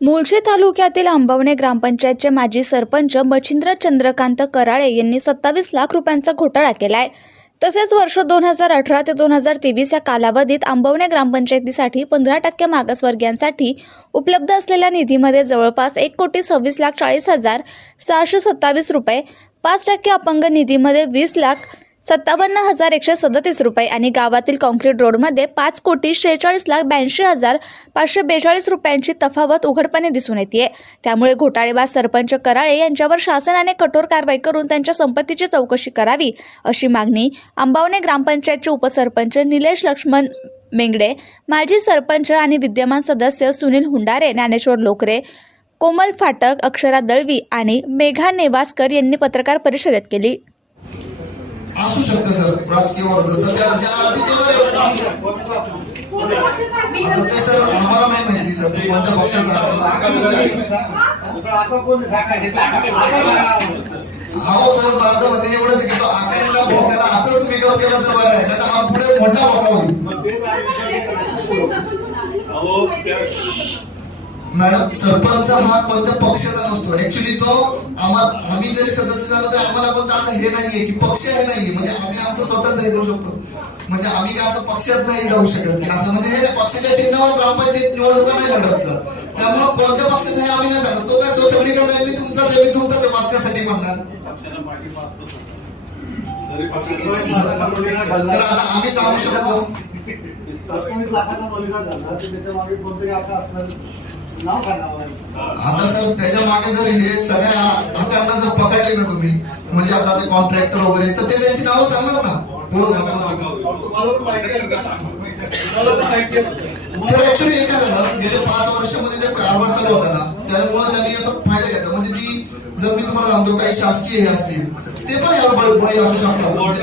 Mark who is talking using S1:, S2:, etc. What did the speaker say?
S1: मुळशी तालुक्यातील आंबवणे ग्रामपंचायतचे माजी सरपंच मच्छिंद्र चंद्रकांत कराळे यांनी सत्तावीस लाख रुपयांचा घोटाळा केला आहे तसेच वर्ष दोन हजार अठरा ते दोन हजार तेवीस या कालावधीत आंबवणे ग्रामपंचायतीसाठी पंधरा टक्के मागासवर्गीयांसाठी उपलब्ध असलेल्या निधीमध्ये जवळपास एक कोटी सव्वीस लाख चाळीस हजार सहाशे सत्तावीस रुपये पाच टक्के अपंग निधीमध्ये वीस लाख सत्तावन्न हजार एकशे सदतीस रुपये आणि गावातील कॉन्क्रीट रोडमध्ये पाच कोटी शेहेचाळीस लाख ब्याऐंशी हजार पाचशे बेचाळीस रुपयांची तफावत उघडपणे दिसून येते. त्यामुळे घोटाळेबाज सरपंच कराळे यांच्यावर शासनाने कठोर कारवाई करून त्यांच्या संपत्तीची चौकशी करावी अशी मागणी अंबावणे ग्रामपंचायतचे उपसरपंच निलेश लक्ष्मण मेंगडे माजी सरपंच आणि विद्यमान सदस्य सुनील हुंडारे ज्ञानेश्वर लोकरे कोमल फाटक अक्षरा दळवी आणि मेघा नेवासकर यांनी पत्रकार परिषदेत केली.
S2: शकतं सर. राजकीय वाढत असतं त्या ज्या अर्थी ते बरे. आता ते सर आम्हाला माहीत नाही सर. ते कोणत्या पक्षाचं असतं अहो सर माझं म्हणणे एवढंच की तो आकाराला भोकाला आताच मेकअप केला तर बरं आहे. नाही तर हा पुढे मोठा भोका होईल. मॅडम सरपंच हा कोणत्या पक्षाचा नसतो. ऍक्च्युली तो आम्हाला आम्ही जरी सदस्य झालो तर आम्हाला कोणतं असं हे नाहीये की पक्ष हे नाहीये म्हणजे आम्ही आमचं स्वतंत्र हे करू शकतो. म्हणजे आम्ही काय असं पक्षात नाही जाऊ शकत. की असं म्हणजे हे पक्षाच्या चिन्हावर ग्रामपंचायत निवडणुका नाही लढत तर. त्यामुळे कोणत्या पक्षाचं हे आम्ही नाही सांगत. तो काय सगळीकडे जाईल मी तुमचाच आहे मी तुमचाच वाचण्यासाठी म्हणणार. सर आता आम्ही सांगू शकतो. आता सर त्याच्यामागे जर हे सगळ्या हातांना जर पकडले ना तुम्ही म्हणजे आता ते कॉन्ट्रॅक्टर वगैरे तर ते त्यांची नावं सांगणार ना कोण सर ऍक्च्युली झालं गेले पाच वर्षामध्ये जे कारभार चालू होता ना त्यामुळे त्यांनी असं फायदा घेतला म्हणजे ती जर मी तुम्हाला सांगतो काही शासकीय हे असतील ते पण यावर बळी असू शकतात म्हणजे